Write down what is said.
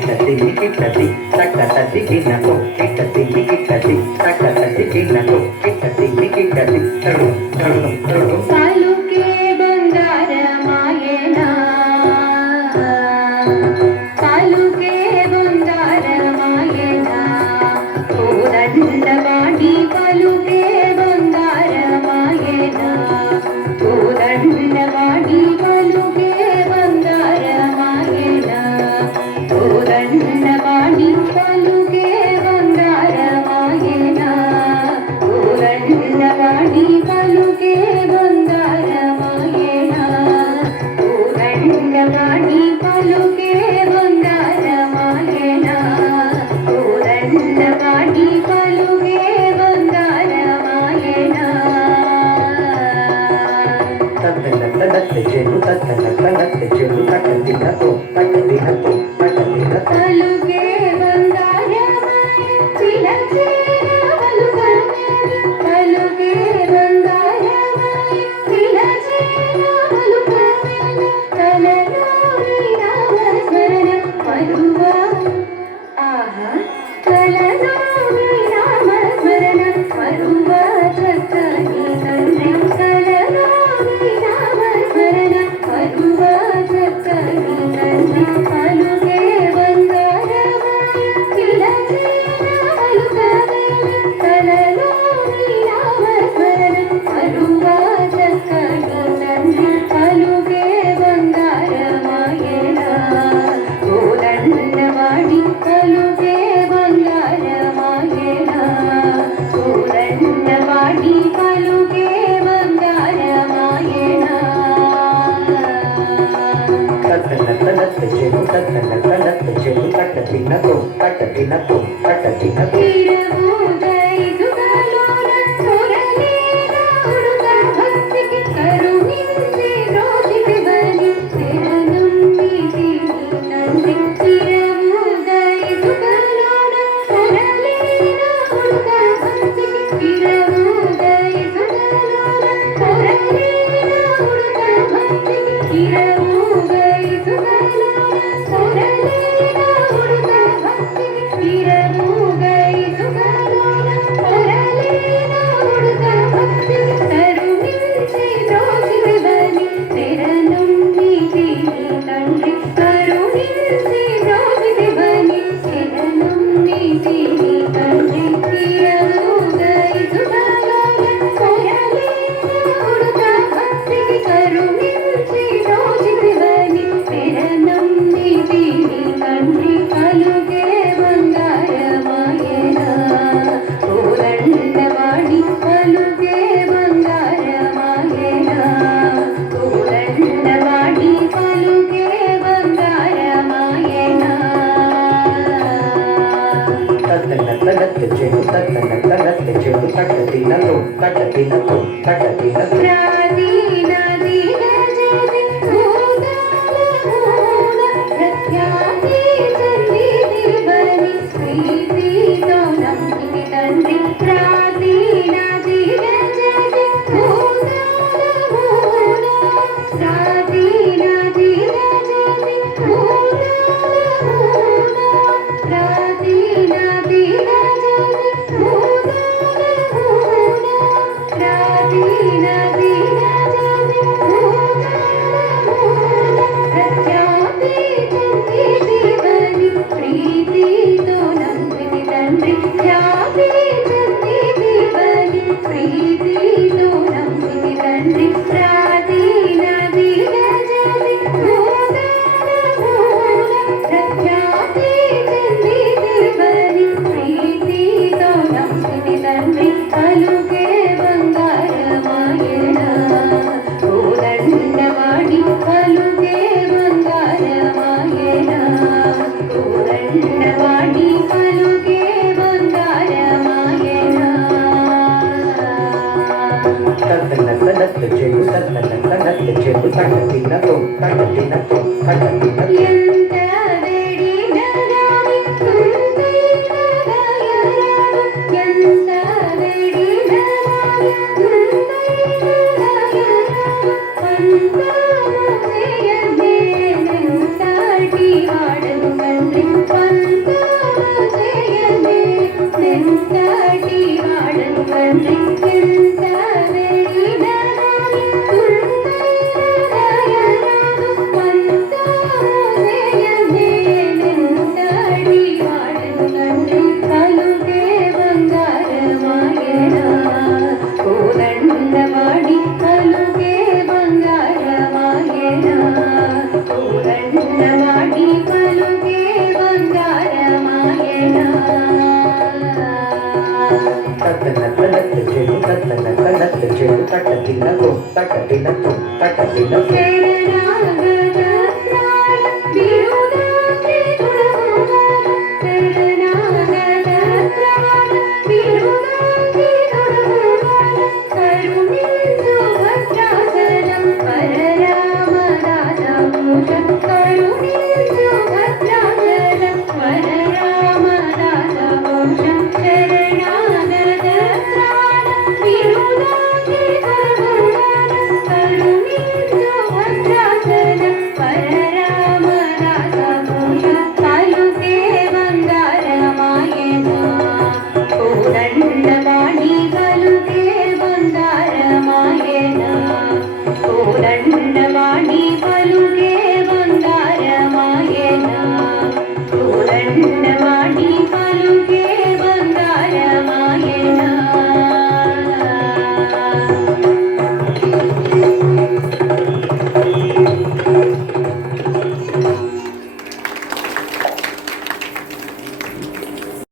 కిట్టతిల్లి కిట్టతి తక్కతతి కిన్నతో కిట్టతిల్లి కిట్టతి తక్కతతి కిన్నతో కిట్టతిల్లి కిట్టతి తడు తడు తడు పలుకే బంగారమాయనా పలుకే బంగారమాయనా కోదండవాడి పలుకే బంగారమాయనా కోదండవాడి పలుకే బంగారమాయనా కోదండవాడి పలుకే బంగారమాయనా కోదండవాడి పలుకే బంగారమాయనా కోదండవాడి పలుకే బంగారమాయనా కోదండవాడి పలుకే బంగారమాయనా తత్తనత్తనత్త చెడు తత్తనత్తనత్త చెడు తక్కతిన్నతో తక్కతిన్నతో తక్కతిన్నతో పలుకే బంగారమాయ చిలచేర పలుకమేని పలుకే బంగారమాయ చిలచేర పలుకమేని కలలోని నామస్మరణ మరువా ఆహా కలలోని నామస్మరణ మరువా చక్కని తండ్రి కలలోని నామస్మరణ మరువా చక్కని తండ్రి పలుకే బంగారమాయ చిలచేర పలుకమేని కలలోని నామస్మరణ మరువా చక్కని తండ్రి పలుకే బంగారమాయనా కోదండవాడి పలుకే బంగారమాయనా కోదండవాడి పలుకే బంగారమాయనా తత్తనత్తనత్త చెడు తత్తనత్తనత్త చెడు తక్కతిన్నతో తక్కతిన్నతో తక్కతిన్నతో తిరువుగైదుగలోన సొరలేన ఉడుక భక్తికి కరుణించి రోజివని శరణుండితి తండ్రి తిరువుగైదుగలోన సొరలేన ఉడుక భక్తికి తిరువుగైదుగలోన సొరలేన ఉడుక భక్తికి తిరువుగైదుగలోన సొరలేన ఉడుక భక్తికి తిరువుగైదుగలోన సొరలేన ఉడుక భక్తికి కరుణించి రోజివని శరణుండితి తండ్రి కరుణించి రోజివని శరణుండితి తండ్రి తిరువుగైదుగలోన సొరలేన ఉడుక భక్తికి కరుణించి రోజివని శరణుండితి తండ్రి పలుకే బంగారమాయనా కోదండవాడి పలుకే బంగారమాయనా కోదండవాడి పలుకే బంగారమాయనా తత్తనత్తనత్త చెడు తత్తనత్తనత్త చెడు తక్కతిన్నతో తక్కతిన్నతో తక్కతిన్నతో ప్రాదీన దీనజతి భూతాలమూల ప్రఖ్యాతి చండి దివని ప్రీతితో నంపితి తండ్రి ప్రాదీన దీనజతి భూతాలమూల ప్రాదీన దీనజతి భూతాలమూల ప్రాదీన దీనజతి భూతాలమూల ప్రాదీన దీన తక దిన తుం తక దిన తుం